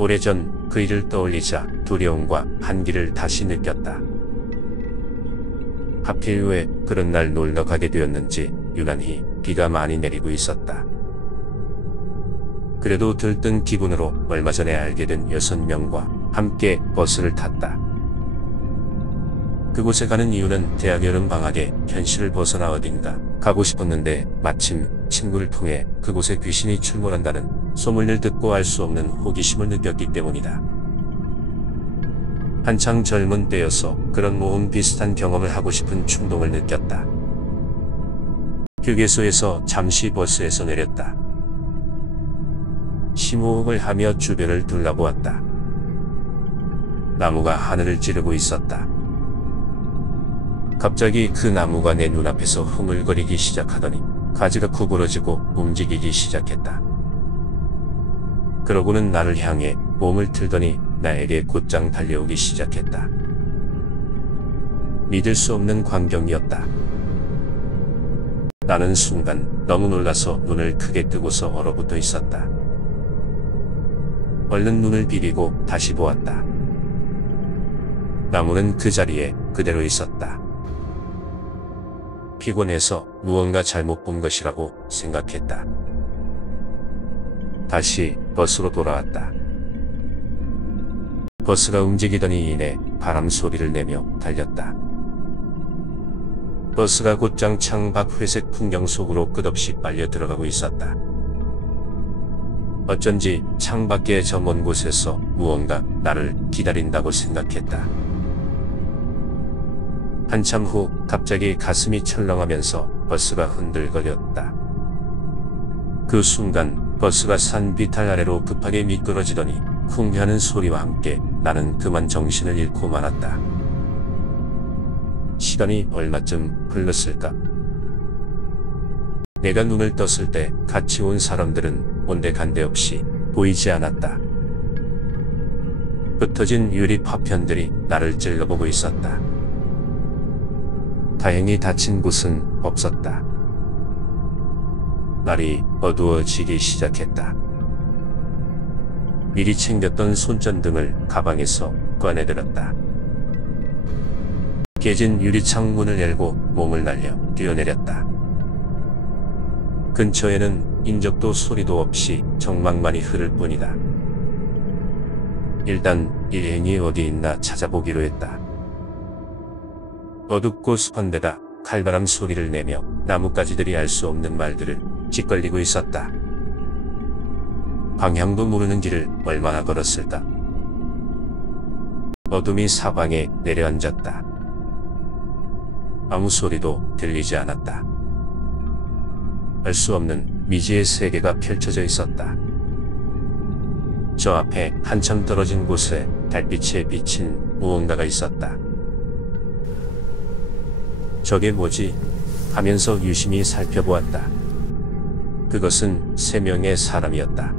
오래전 그 일을 떠올리자 두려움과 한기를 다시 느꼈다. 하필 왜 그런 날 놀러 가게 되었는지 유난히 비가 많이 내리고 있었다. 그래도 들뜬 기분으로 얼마 전에 알게 된 6명과 함께 버스를 탔다. 그곳에 가는 이유는 대학 여름방학에 현실을 벗어나 어딘가 가고 싶었는데 마침 친구를 통해 그곳에 귀신이 출몰한다는 소문을 듣고 알 수 없는 호기심을 느꼈기 때문이다. 한창 젊은 때여서 그런 모험 비슷한 경험을 하고 싶은 충동을 느꼈다. 휴게소에서 잠시 버스에서 내렸다. 심호흡을 하며 주변을 둘러보았다. 나무가 하늘을 찌르고 있었다. 갑자기 그 나무가 내 눈앞에서 흥얼거리기 시작하더니 가지가 구부러지고 움직이기 시작했다. 그러고는 나를 향해 몸을 틀더니 나에게 곧장 달려오기 시작했다. 믿을 수 없는 광경이었다. 나는 순간 너무 놀라서 눈을 크게 뜨고서 얼어붙어 있었다. 얼른 눈을 비비고 다시 보았다. 나무는 그 자리에 그대로 있었다. 피곤해서 무언가 잘못 본 것이라고 생각했다. 다시 버스로 돌아왔다. 버스가 움직이더니 이내 바람 소리를 내며 달렸다. 버스가 곧장 창밖 회색 풍경 속으로 끝없이 빨려 들어가고 있었다. 어쩐지 창밖의 저 먼 곳에서 무언가 나를 기다린다고 생각했다. 한참 후 갑자기 가슴이 철렁하면서 버스가 흔들거렸다. 그 순간 버스가 산 비탈 아래로 급하게 미끄러지더니 쿵 하는 소리와 함께 나는 그만 정신을 잃고 말았다. 시간이 얼마쯤 흘렀을까? 내가 눈을 떴을 때 같이 온 사람들은 온데간데 없이 보이지 않았다. 흩어진 유리 파편들이 나를 찔러보고 있었다. 다행히 다친 곳은 없었다. 날이 어두워지기 시작했다. 미리 챙겼던 손전등을 가방에서 꺼내들었다. 깨진 유리창문을 열고 몸을 날려 뛰어내렸다. 근처에는 인적도 소리도 없이 정막만이 흐를 뿐이다. 일단 일행이 어디 있나 찾아보기로 했다. 어둡고 습한 데다 칼바람 소리를 내며 나뭇가지들이 알 수 없는 말들을 짓걸리고 있었다. 방향도 모르는 길을 얼마나 걸었을까? 어둠이 사방에 내려앉았다. 아무 소리도 들리지 않았다. 알 수 없는 미지의 세계가 펼쳐져 있었다. 저 앞에 한참 떨어진 곳에 달빛에 비친 무언가가 있었다. 저게 뭐지? 하면서 유심히 살펴보았다. 그것은 3명의 사람이었다.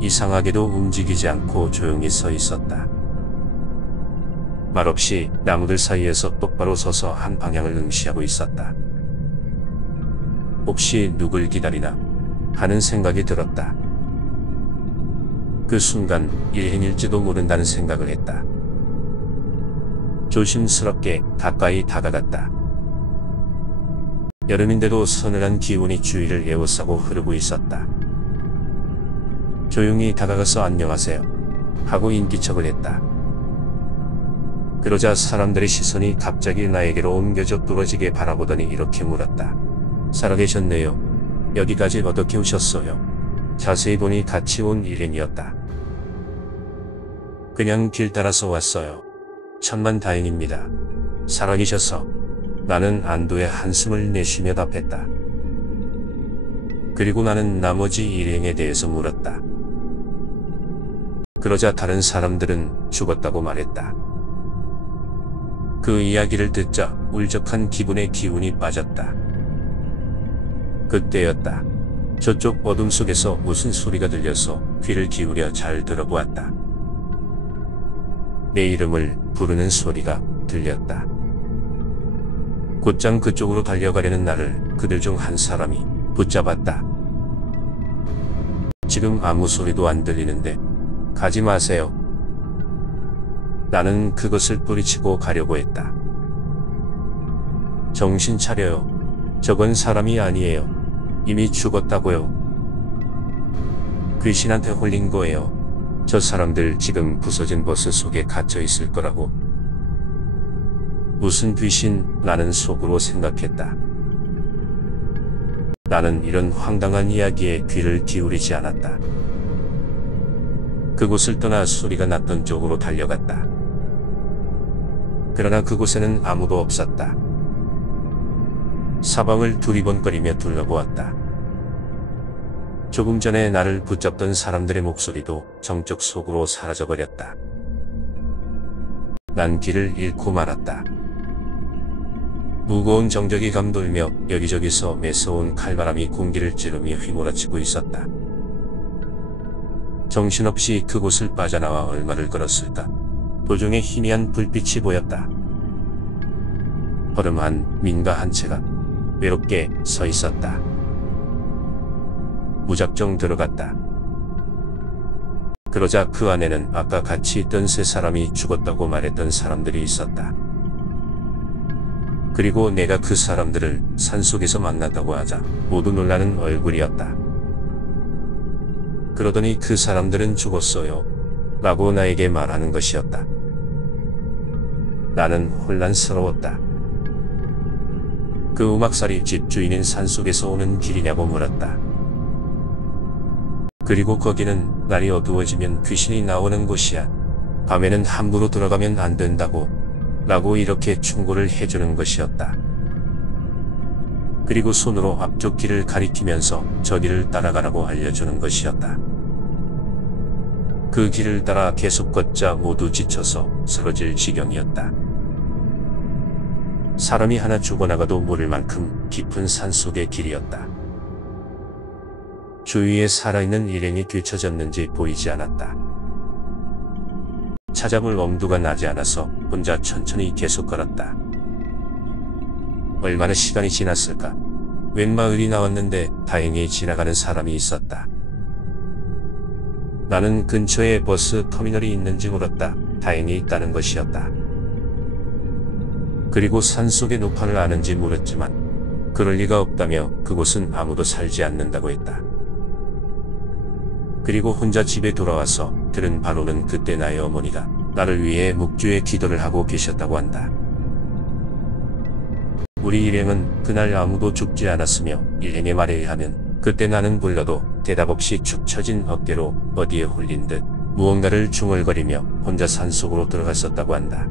이상하게도 움직이지 않고 조용히 서 있었다. 말없이 나무들 사이에서 똑바로 서서 한 방향을 응시하고 있었다. 혹시 누굴 기다리나 하는 생각이 들었다. 그 순간 일행일지도 모른다는 생각을 했다. 조심스럽게 가까이 다가갔다. 여름인데도 서늘한 기운이 주위를 에워싸고 흐르고 있었다. 조용히 다가가서 안녕하세요 하고 인기척을 했다. 그러자 사람들의 시선이 갑자기 나에게로 옮겨져 뚫어지게 바라보더니 이렇게 물었다. 살아계셨네요. 여기까지 어떻게 오셨어요? 자세히 보니 같이 온 일행이었다. 그냥 길 따라서 왔어요. 천만다행입니다. 살아계셔서. 나는 안도의 한숨을 내쉬며 답했다. 그리고 나는 나머지 일행에 대해서 물었다. 그러자 다른 사람들은 죽었다고 말했다. 그 이야기를 듣자 울적한 기분에 기운이 빠졌다. 그때였다. 저쪽 어둠 속에서 무슨 소리가 들려서 귀를 기울여 잘 들어보았다. 내 이름을 부르는 소리가 들렸다. 곧장 그쪽으로 달려가려는 나를 그들 중 한 사람이 붙잡았다. 지금 아무 소리도 안 들리는데 가지 마세요. 나는 그것을 뿌리치고 가려고 했다. 정신 차려요. 저건 사람이 아니에요. 이미 죽었다고요. 귀신한테 홀린 거예요. 저 사람들 지금 부서진 버스 속에 갇혀 있을 거라고. 무슨 귀신? 나는 속으로 생각했다. 나는 이런 황당한 이야기에 귀를 기울이지 않았다. 그곳을 떠나 소리가 났던 쪽으로 달려갔다. 그러나 그곳에는 아무도 없었다. 사방을 두리번거리며 둘러보았다. 조금 전에 나를 붙잡던 사람들의 목소리도 정적 속으로 사라져버렸다. 난 길을 잃고 말았다. 무거운 정적이 감돌며 여기저기서 매서운 칼바람이 공기를 찌르며 휘몰아치고 있었다. 정신없이 그곳을 빠져나와 얼마를 걸었을까. 도중에 희미한 불빛이 보였다. 허름한 민가 한 채가 외롭게 서 있었다. 무작정 들어갔다. 그러자 그 안에는 아까 같이 있던 세 사람이 죽었다고 말했던 사람들이 있었다. 그리고 내가 그 사람들을 산속에서 만났다고 하자 모두 놀라는 얼굴이었다. 그러더니 그 사람들은 죽었어요. 라고 나에게 말하는 것이었다. 나는 혼란스러웠다. 그 우막살이 집주인인 산속에서 오는 길이냐고 물었다. 그리고 거기는 날이 어두워지면 귀신이 나오는 곳이야. 밤에는 함부로 들어가면 안 된다고. 라고 이렇게 충고를 해주는 것이었다. 그리고 손으로 앞쪽 길을 가리키면서 저 길을 따라가라고 알려주는 것이었다. 그 길을 따라 계속 걷자 모두 지쳐서 쓰러질 지경이었다. 사람이 하나 죽어나가도 모를 만큼 깊은 산속의 길이었다. 주위에 살아있는 일행이 뒤처졌는지 보이지 않았다. 찾아볼 엄두가 나지 않아서 혼자 천천히 계속 걸었다. 얼마나 시간이 지났을까? 웬 마을이 나왔는데 다행히 지나가는 사람이 있었다. 나는 근처에 버스 터미널이 있는지 물었다. 다행히 있다는 것이었다. 그리고 산속의 노판을 아는지 물었지만 그럴 리가 없다며 그곳은 아무도 살지 않는다고 했다. 그리고 혼자 집에 돌아와서 들은 바로는 그때 나의 어머니가 나를 위해 묵주의 기도를 하고 계셨다고 한다. 우리 일행은 그날 아무도 죽지 않았으며 일행의 말에 의하면 그때 나는 불러도 대답 없이 축 처진 어깨로 어디에 홀린 듯 무언가를 중얼거리며 혼자 산속으로 들어갔었다고 한다.